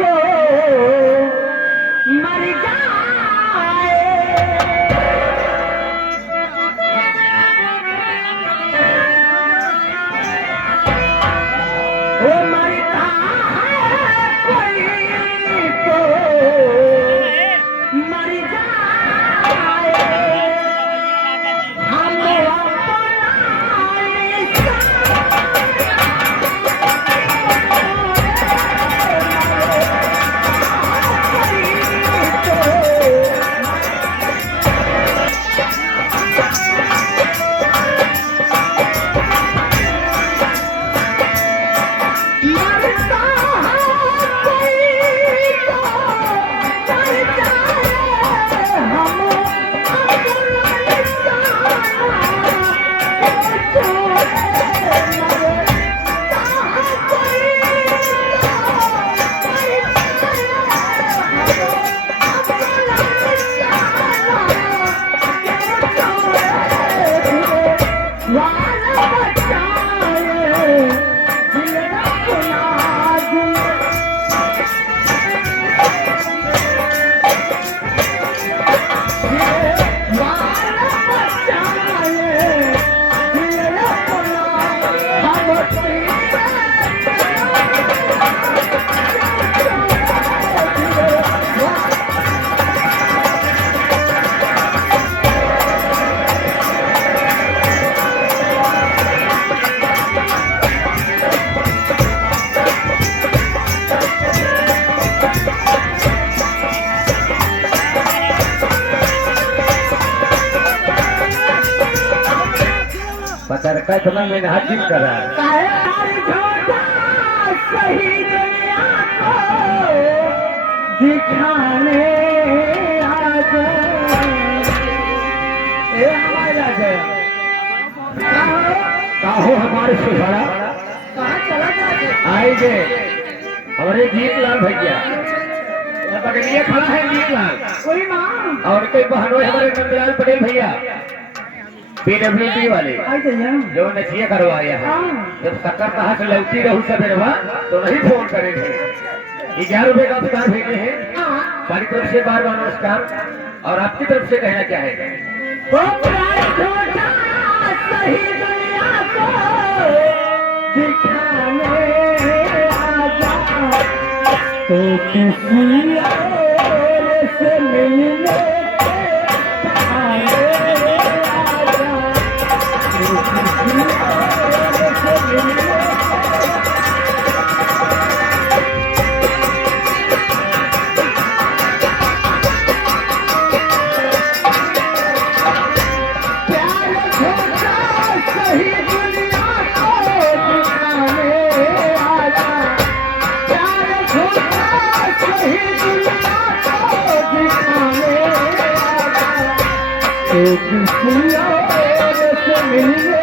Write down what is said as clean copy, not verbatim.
को मर जाए। वो मरता है कोई तो मर जाए। हम पता रखा इतना मैंने हाजिर करा सही दुनिया को दिखाने आ गए। काहो हमारे सुधारा आएंगे हमारे जीतलाल भैया बगलिए खड़ा है जीतलाल कोई माँ और कोई बहनों हमारे नंदलाल पटेल भैया PWD वाले जो नचिया करवाया है। जब शक्कर कहा से लौटी रहू सवेरवा तो नहीं फोन करेंगे। 11 रुपए का उपकार भेजे हैं हमारी तरफ से बार बार नमस्कार। और आपकी तरफ से कहना क्या है? सही दुनिया को दिखाने आ जा तो किसी और से मिलने तो किसी और से मिलने